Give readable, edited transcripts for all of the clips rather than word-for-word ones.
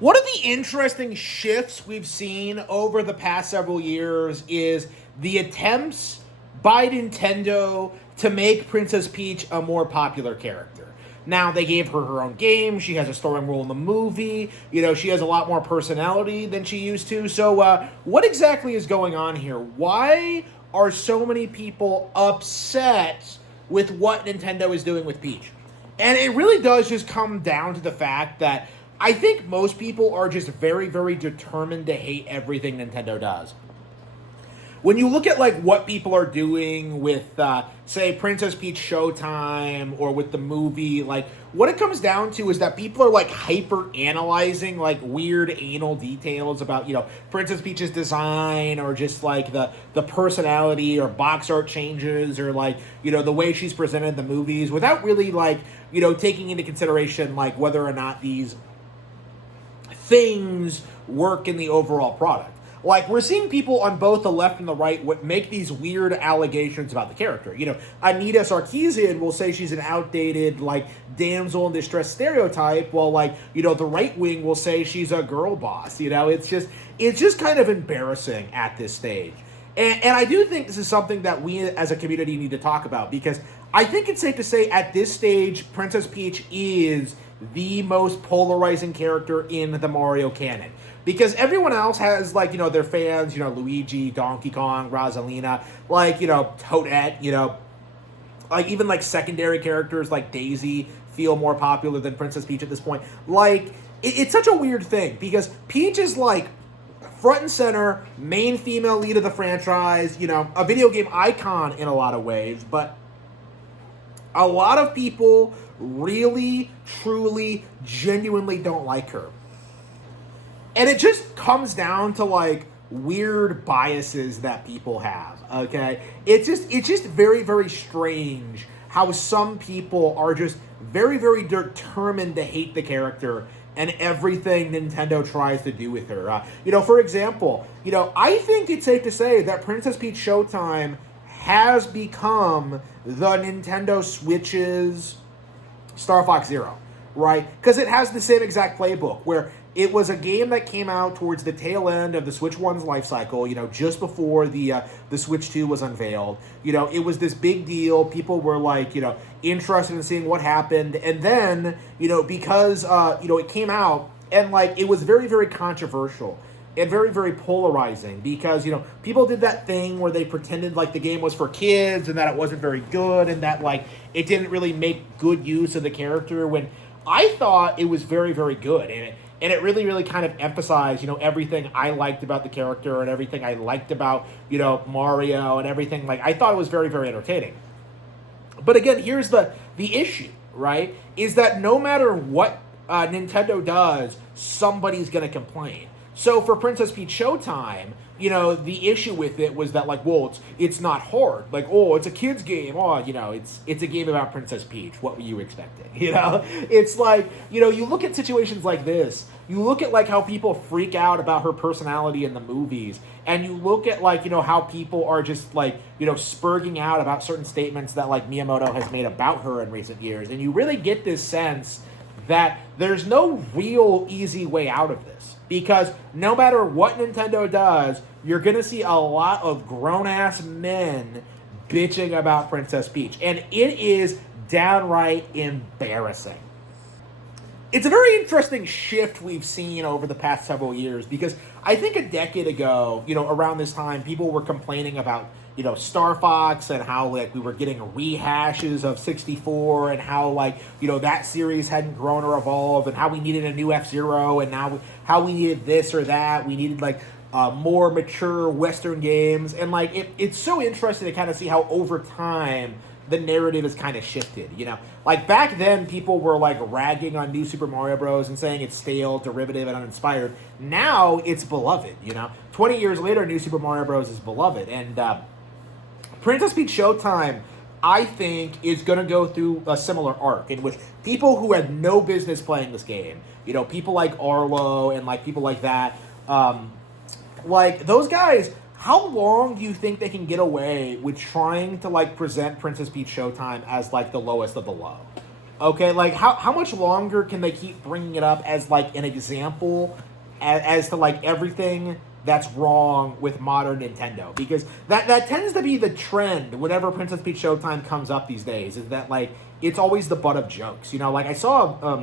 One of the interesting shifts we've seen over the past several years is the attempts by Nintendo to make Princess Peach a more popular character. Now, they gave her her own game. She has a starring role in the movie. She has a lot more personality than she used to. So, what exactly is going on here? Why are so many people upset with what Nintendo is doing with Peach? And it really does just come down to the fact that I think most people are just very, very determined to hate everything Nintendo does. When you look at what people are doing with, say, Princess Peach Showtime or with the movie, what it comes down to is that people are hyper analyzing weird anal details about Princess Peach's design, or just the personality or box art changes, or the way she's presented in the movies, without really taking into consideration whether or not these things work in the overall product. We're seeing people on both the left and the right make these weird allegations about the character. Anita Sarkeesian will say she's an outdated, damsel in distress stereotype, while, the right wing will say she's a girl boss. It's just kind of embarrassing at this stage. And I do think this is something that we as a community need to talk about, because I think it's safe to say at this stage, Princess Peach is the most polarizing character in the Mario canon. Because everyone else has, their fans, Luigi, Donkey Kong, Rosalina, Toadette, even, secondary characters like Daisy feel more popular than Princess Peach at this point. It's such a weird thing, because Peach is, front and center, main female lead of the franchise, a video game icon in a lot of ways, but a lot of people really, truly, genuinely don't like her. And it just comes down to weird biases that people have, okay? It's just very, very strange how some people are just very, very determined to hate the character and everything Nintendo tries to do with her. For example, I think it's safe to say that Princess Peach Showtime has become the Nintendo Switch's Star Fox Zero, right? Because it has the same exact playbook, where it was a game that came out towards the tail end of the Switch 1's life cycle, just before the Switch 2 was unveiled. It was this big deal. People were interested in seeing what happened. And then, because, it came out and it was very, very controversial and very, very polarizing, because, people did that thing where they pretended the game was for kids and that it wasn't very good, and that it didn't really make good use of the character, when I thought it was very, very good. And it really, really kind of emphasized, everything I liked about the character and everything I liked about, Mario and everything. I thought it was very, very entertaining. But again, here's the issue, right? Is that no matter what Nintendo does, somebody's going to complain. So for Princess Peach Showtime, the issue with it was that it's not hard. It's a kid's game. It's a game about Princess Peach. What were you expecting? It's you look at situations like this. You look at how people freak out about her personality in the movies, and you look at how people are just spurging out about certain statements that Miyamoto has made about her in recent years, and you really get this sense that there's no real easy way out of this. Because no matter what Nintendo does, you're going to see a lot of grown-ass men bitching about Princess Peach. And it is downright embarrassing. It's a very interesting shift we've seen over the past several years, because I think a decade ago, around this time, people were complaining about, Star Fox, and how, we were getting rehashes of 64, and how, that series hadn't grown or evolved, and how we needed a new F-Zero, and now how we needed this or that. We needed, more mature Western games. And, it's so interesting to kind of see how over time the narrative has kind of shifted, back then, people were, ragging on New Super Mario Bros. And saying it's stale, derivative, and uninspired. Now, it's beloved, 20 years later, New Super Mario Bros. Is beloved. And, Princess Peach Showtime, I think, is going to go through a similar arc, in which people who had no business playing this game, people like Arlo and, people like that, those guys, how long do you think they can get away with trying to, present Princess Peach Showtime as, the lowest of the low? Okay, like how much longer can they keep bringing it up as like an example as to like everything that's wrong with modern Nintendo? Because that tends to be the trend whenever Princess Peach Showtime comes up these days, is that like it's always the butt of jokes. You know, like I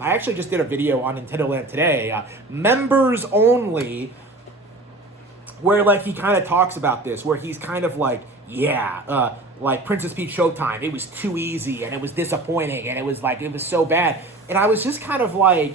actually just did a video on Nintendo Land today, members only, where like he kind of talks about this, where he's kind of like, yeah, like Princess Peach Showtime, it was too easy and it was disappointing and it was so bad. And I was just kind of like,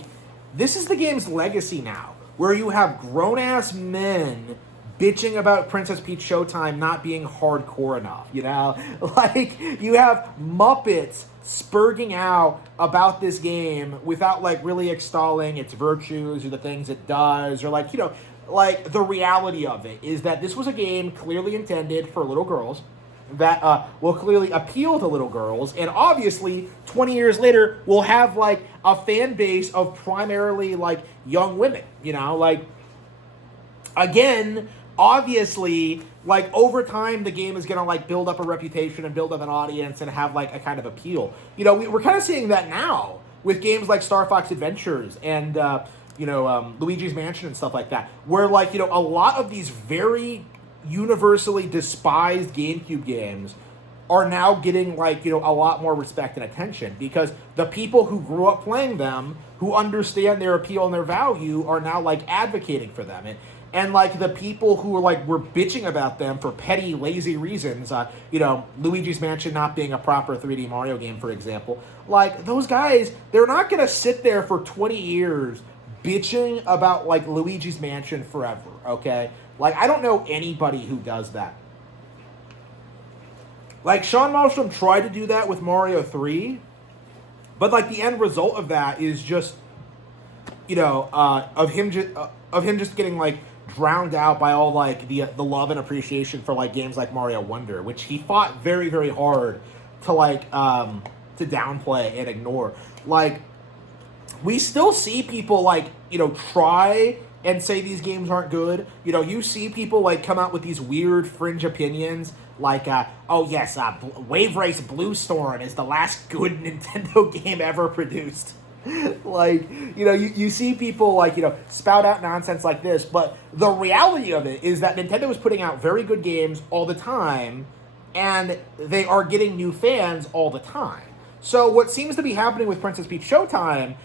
this is the game's legacy now, where you have grown-ass men bitching about Princess Peach Showtime not being hardcore enough, you know? Like, you have Muppets spurging out about this game without, like, really extolling its virtues or the things it does, or, like, you know, like, the reality of it is that this was a game clearly intended for little girls, that will clearly appeal to little girls, and obviously 20 years later will have like a fan base of primarily like young women, you know, like, again, obviously, like, over time the game is gonna like build up a reputation and build up an audience and have like a kind of appeal. You know, we're kind of seeing that now with games like Star Fox Adventures and Luigi's Mansion and stuff like that, where like, you know, a lot of these very universally despised GameCube games are now getting like, you know, a lot more respect and attention, because the people who grew up playing them, who understand their appeal and their value, are now like advocating for them. And like the people who were bitching about them for petty, lazy reasons, Luigi's Mansion not being a proper 3D Mario game, for example, like those guys, they're not going to sit there for 20 years bitching about like Luigi's Mansion forever, okay? Like, I don't know anybody who does that. Like, Sean Malmstrom tried to do that with Mario 3, but, like, the end result of that is just, you know, of him just getting, like, drowned out by all, like, the love and appreciation for, like, games like Mario Wonder, which he fought very, very hard to, like, to downplay and ignore. Like, we still see people, like, you know, try and say these games aren't good. You know, you see people like come out with these weird fringe opinions, like, oh yes, Wave Race Blue Storm is the last good Nintendo game ever produced. Like, you know, you see people like, you know, spout out nonsense like this, but the reality of it is that Nintendo is putting out very good games all the time, and they are getting new fans all the time. So what seems to be happening with Princess Peach Showtime,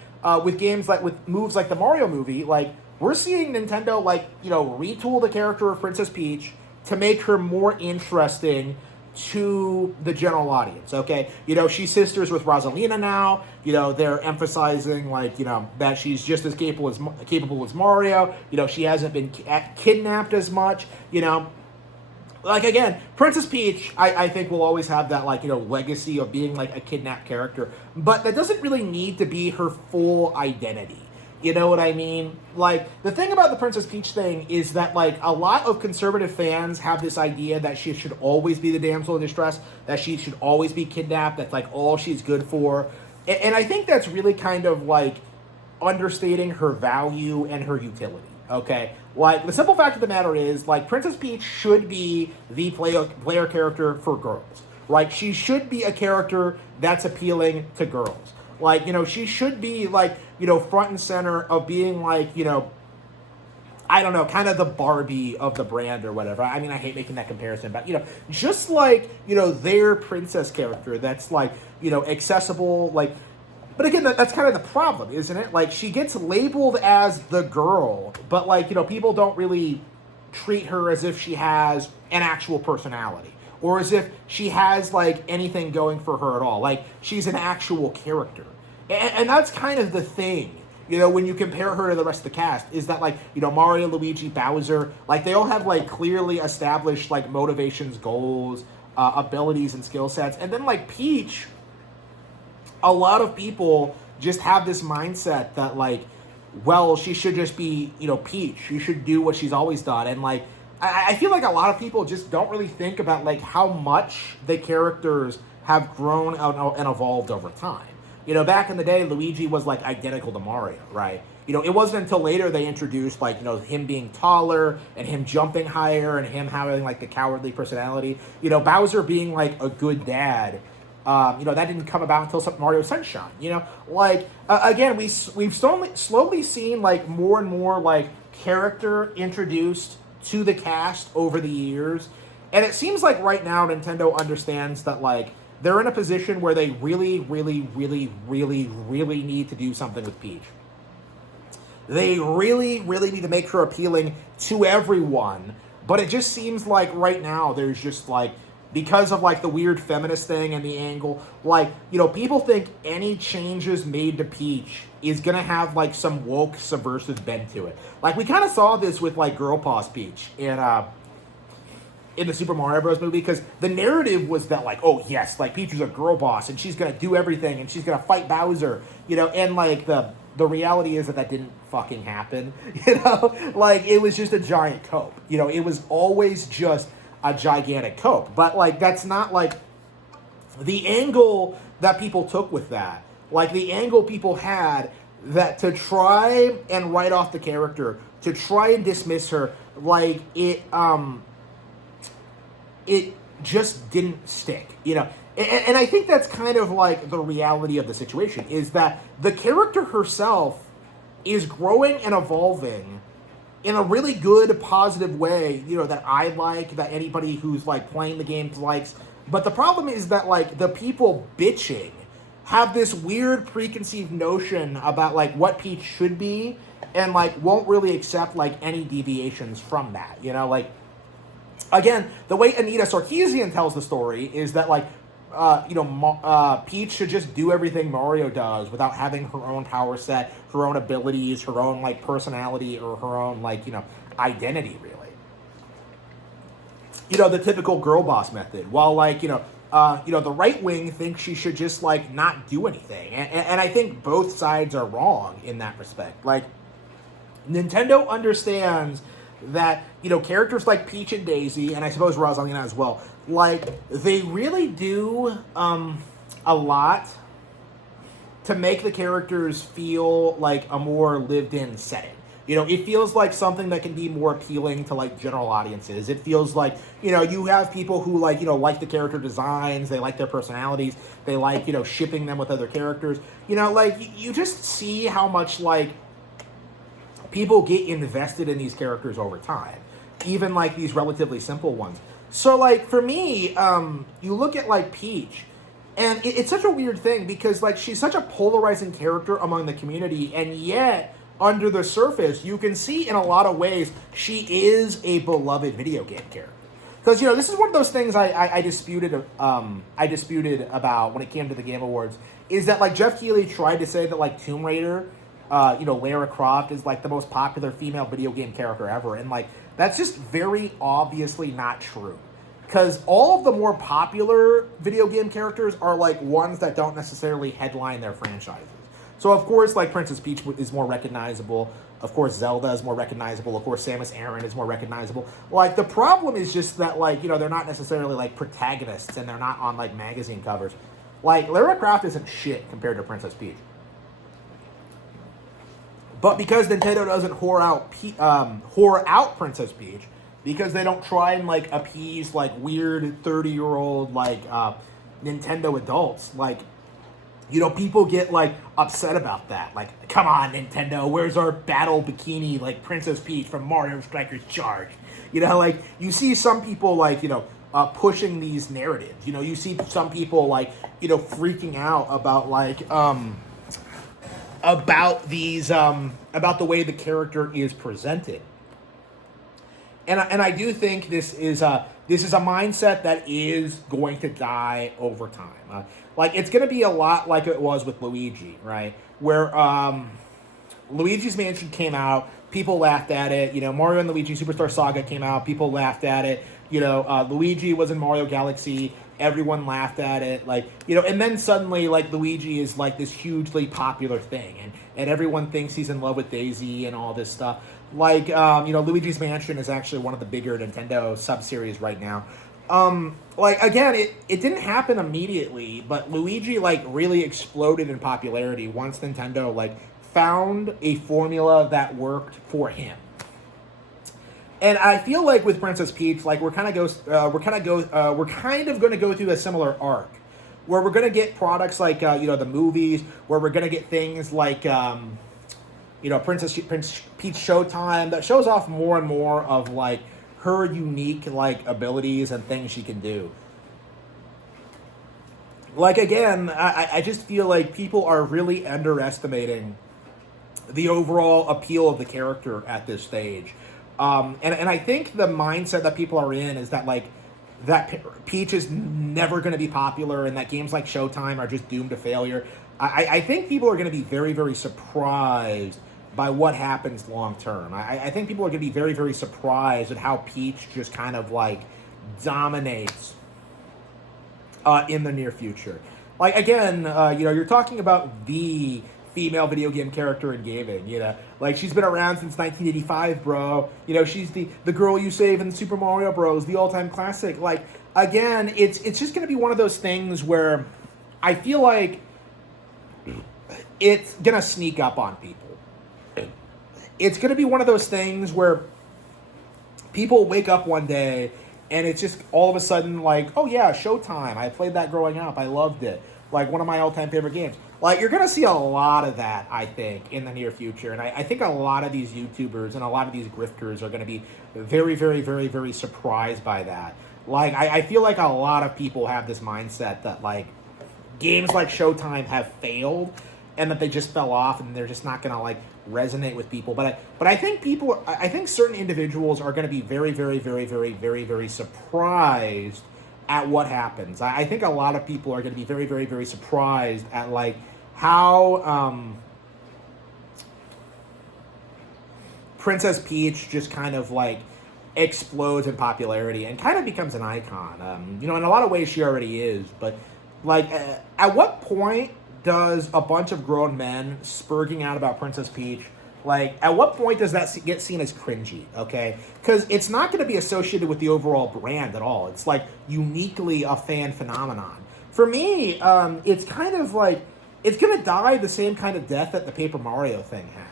with games like, with moves like the Mario movie, like, we're seeing Nintendo, like, you know, retool the character of Princess Peach to make her more interesting to the general audience, okay? You know, she's sisters with Rosalina now. You know, they're emphasizing, like, you know, that she's just as capable as Mario. You know, she hasn't been kidnapped as much, you know. Like, again, Princess Peach, I think, will always have that, like, you know, legacy of being, like, a kidnapped character. But that doesn't really need to be her full identity. You know what I mean? Like, the thing about the Princess Peach thing is that, like, a lot of conservative fans have this idea that she should always be the damsel in distress, that she should always be kidnapped, that's, like, all she's good for. And I think that's really kind of, like, understating her value and her utility, okay? Like, the simple fact of the matter is, like, Princess Peach should be the player character for girls, right? She should be a character that's appealing to girls. Like, you know, she should be, like, you know, front and center of being, like, you know, I don't know, kind of the Barbie of the brand or whatever. I mean, I hate making that comparison, but, you know, just like, you know, their princess character that's, like, you know, accessible, like, but again, that's kind of the problem, isn't it? Like, she gets labeled as the girl, but, like, you know, people don't really treat her as if she has an actual personality, or as if she has, like, anything going for her at all. Like, she's an actual character. And that's kind of the thing, you know, when you compare her to the rest of the cast, is that, like, you know, Mario, Luigi, Bowser, like, they all have, like, clearly established, like, motivations, goals, abilities, and skill sets. And then, like, Peach, a lot of people just have this mindset that, like, well, she should just be, you know, Peach. She should do what she's always done. And, like, I feel like a lot of people just don't really think about, like, how much the characters have grown and evolved over time. You know, back in the day, Luigi was, like, identical to Mario, right? You know, it wasn't until later they introduced, like, you know, him being taller and him jumping higher and him having, like, the cowardly personality. You know, Bowser being, like, a good dad. That didn't come about until Super Mario Sunshine. Again, we've slowly seen like more and more like character introduced to the cast over the years, and it seems like right now Nintendo understands that like they're in a position where they really, really, really, really, really need to do something with Peach. They really, really need to make her appealing to everyone. But it just seems like right now there's just like, because of like the weird feminist thing and the angle, like, people think any changes made to Peach is going to have like some woke subversive bent to it. Like we kind of saw this with like Girl Boss Peach in the Super Mario Bros. Movie, because the narrative was that like, oh yes, like Peach is a girl boss and she's going to do everything and she's going to fight Bowser, and like the reality is that didn't fucking happen, like it was just a giant cope, it was always just a gigantic cope, but like that's not like the angle that people took with that, like the angle people had that to try and write off the character, to try and dismiss her, like it just didn't stick, And I think that's kind of like the reality of the situation, is that the character herself is growing and evolving in a really good, positive way, that I like, that anybody who's like playing the games likes. But the problem is that like the people bitching have this weird preconceived notion about like what Peach should be, and like won't really accept like any deviations from that, like. Again, the way Anita Sarkeesian tells the story is that, like, Peach should just do everything Mario does without having her own power set, her own abilities, her own, like, personality, or her own, like, identity, really. The typical girl boss method. While, like, the right wing thinks she should just, like, not do anything. And I think both sides are wrong in that respect. Like, Nintendo understands that, characters like Peach and Daisy, and I suppose Rosalina as well, like, they really do a lot to make the characters feel like a more lived-in setting. It feels like something that can be more appealing to, like, general audiences. It feels like, you have people who, like, like the character designs, they like their personalities, they like, shipping them with other characters. Like, you just see how much, like, people get invested in these characters over time, even like these relatively simple ones. So like for me, you look at like Peach, and it's such a weird thing because like she's such a polarizing character among the community, and yet under the surface you can see in a lot of ways she is a beloved video game character. Because this is one of those things I disputed about when it came to the Game Awards, is that like Jeff Keighley tried to say that like Tomb Raider, Lara Croft is like the most popular female video game character ever. And like, that's just very obviously not true. Because all of the more popular video game characters are like ones that don't necessarily headline their franchises. So of course, like Princess Peach is more recognizable. Of course, Zelda is more recognizable. Of course, Samus Aran is more recognizable. Like, the problem is just that like, they're not necessarily like protagonists and they're not on like magazine covers. Like, Lara Croft isn't shit compared to Princess Peach. But because Nintendo doesn't whore out Princess Peach, because they don't try and like appease like weird 30-year-old like Nintendo adults, like, people get like upset about that. Like, come on, Nintendo, where's our battle bikini like Princess Peach from Mario Strikers Charge? Like, you see some people like pushing these narratives. You see some people like freaking out about like about the way the character is presented. And I do think this is a mindset that is going to die over time. Like, it's going to be a lot like it was with Luigi, right? Where Luigi's Mansion came out, people laughed at it. Mario and Luigi Superstar Saga came out, people laughed at it. Luigi was in Mario Galaxy, everyone laughed at it. Like, and then suddenly, like, Luigi is like this hugely popular thing, and everyone thinks he's in love with Daisy and all this stuff. Like, Luigi's Mansion is actually one of the bigger Nintendo sub-series right now. Like, again, it didn't happen immediately, but Luigi, like, really exploded in popularity once Nintendo, like, found a formula that worked for him. And I feel like with Princess Peach, like, we're kind of going to go through a similar arc, where we're going to get products like, the movies, where we're going to get things like, Prince Peach Showtime that shows off more and more of, like, her unique, like, abilities and things she can do. Like, again, I just feel like people are really underestimating the overall appeal of the character at this stage. And I think the mindset that people are in is that, like, that Peach is never going to be popular and that games like Showtime are just doomed to failure. I think people are going to be very, very surprised by what happens long term. I think people are going to be very, very surprised at how Peach just kind of, like, dominates in the near future. Like, again, you're talking about the female video game character in gaming, like, she's been around since 1985, bro. She's the girl you save in Super Mario Bros, the all-time classic. Like, again, it's just going to be one of those things where I feel like it's going to sneak up on people. It's going to be one of those things where people wake up one day and it's just all of a sudden like, oh yeah, Showtime. I played that growing up. I loved it. Like, one of my all-time favorite games. Like, you're going to see a lot of that, I think, in the near future. And I think a lot of these YouTubers and a lot of these grifters are going to be very, very, very, very surprised by that. Like, I feel like a lot of people have this mindset that, like, games like Showtime have failed and that they just fell off and they're just not going to, like, resonate with people. But I think certain individuals are going to be very, very, very, very, very, very surprised at what happens. I think a lot of people are going to be very, very, very surprised at, like, how Princess Peach just kind of, like, explodes in popularity and kind of becomes an icon. In a lot of ways she already is, but, like, at what point does a bunch of grown men spurging out about Princess Peach, like, at what point does that get seen as cringy, okay? Because it's not going to be associated with the overall brand at all. It's, like, uniquely a fan phenomenon. For me, it's kind of like, it's going to die the same kind of death that the Paper Mario thing had.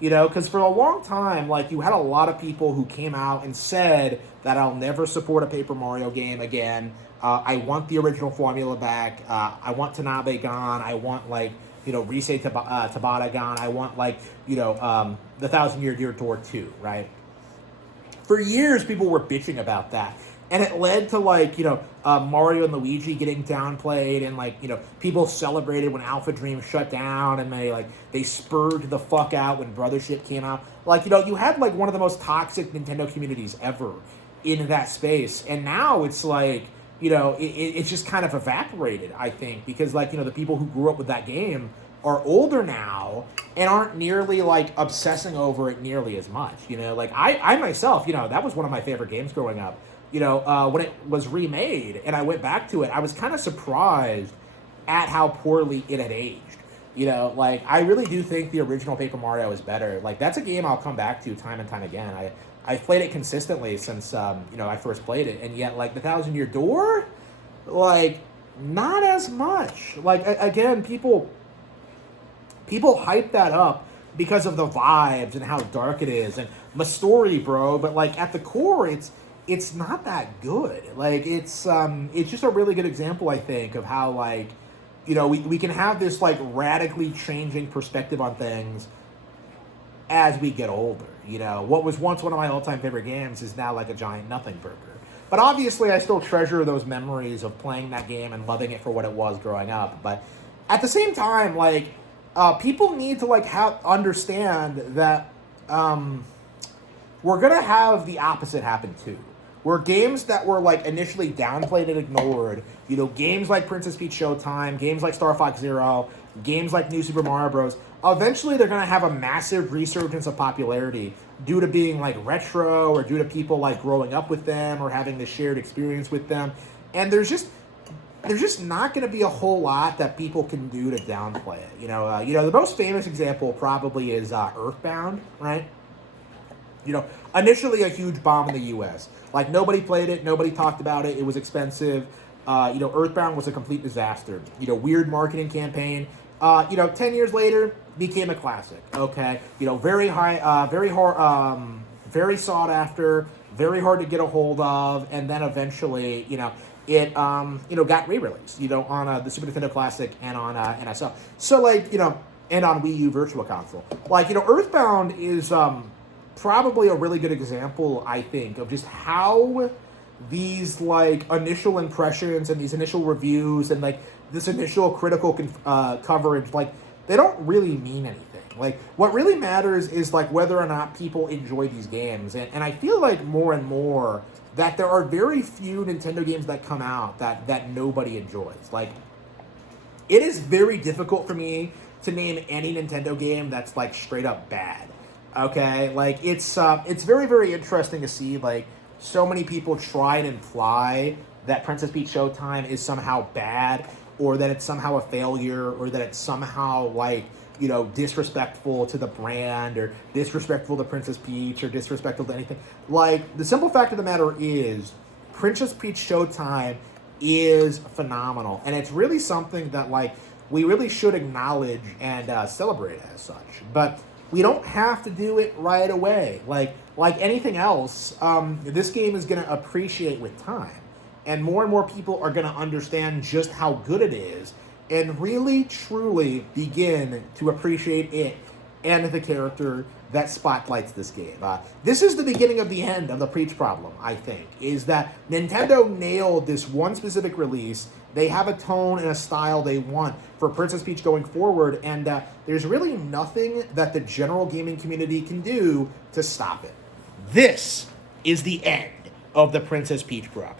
Because for a long time, like, you had a lot of people who came out and said that I'll never support a Paper Mario game again. I want the original formula back. I want Tanabe gone. I want, like, Rise Tabata gone. I want, like, the Thousand Year Door 2, right? For years, people were bitching about that. And it led to, like, Mario and Luigi getting downplayed, and, like, people celebrated when Alpha Dream shut down, and they spurred the fuck out when Brothership came out. Like, you had, like, one of the most toxic Nintendo communities ever in that space. And now it's like, it's just kind of evaporated, I think, because, like, the people who grew up with that game are older now and aren't nearly, like, obsessing over it nearly as much, Like, I myself, that was one of my favorite games growing up. When it was remade and I went back to it, I was kind of surprised at how poorly it had aged. Like, I really do think the original Paper Mario is better. Like, that's a game I'll come back to time and time again. I've played it consistently since, I first played it. And yet, like, the Thousand Year Door, like, not as much. Like, again, people hype that up because of the vibes and how dark it is and the story, bro. But, like, at the core, it's not that good. Like, it's just a really good example, I think, of how, like, we can have this, like, radically changing perspective on things as we get older. What was once one of my all-time favorite games is now, like, a giant nothing burger. But obviously, I still treasure those memories of playing that game and loving it for what it was growing up. But at the same time, like, people need to, like, understand that we're gonna have the opposite happen too. Where games that were, like, initially downplayed and ignored, games like Princess Peach Showtime, games like Star Fox Zero, games like New Super Mario Bros., eventually they're going to have a massive resurgence of popularity due to being, like, retro or due to people, like, growing up with them or having this shared experience with them. And there's just not going to be a whole lot that people can do to downplay it. The most famous example probably is Earthbound, right? Initially a huge bomb in the U.S. Like, nobody played it, nobody talked about it, it was expensive. Earthbound was a complete disaster. Weird marketing campaign. 10 years later, became a classic, okay? Very high, very hard, very sought after, very hard to get a hold of, and then eventually, it got re-released, on the Super Nintendo Classic and on NSL. So like, and on Wii U Virtual Console. Like, Earthbound is probably a really good example, I think, of just how these like initial impressions and these initial reviews and like this initial critical coverage, like they don't really mean anything. Like what really matters is like whether or not people enjoy these games, and I feel like more and more that there are very few Nintendo games that come out that nobody enjoys. Like it is very difficult for me to name any Nintendo game that's like straight up bad. Okay, like it's very, very interesting to see like so many people try and imply that Princess Peach Showtime is somehow bad, or that it's somehow a failure, or that it's somehow like, disrespectful to the brand, or disrespectful to Princess Peach, or disrespectful to anything. Like, the simple fact of the matter is, Princess Peach Showtime is phenomenal, and it's really something that, like, we really should acknowledge and celebrate as such. But we don't have to do it right away. Like anything else, this game is going to appreciate with time. And more people are going to understand just how good it is and really, truly begin to appreciate it and the character that spotlights this game. This is the beginning of the end of the Peach problem, I think, is that Nintendo nailed this one specific release. They have a tone and a style they want for Princess Peach going forward, and there's really nothing that the general gaming community can do to stop it. This is the end of the Princess Peach problem.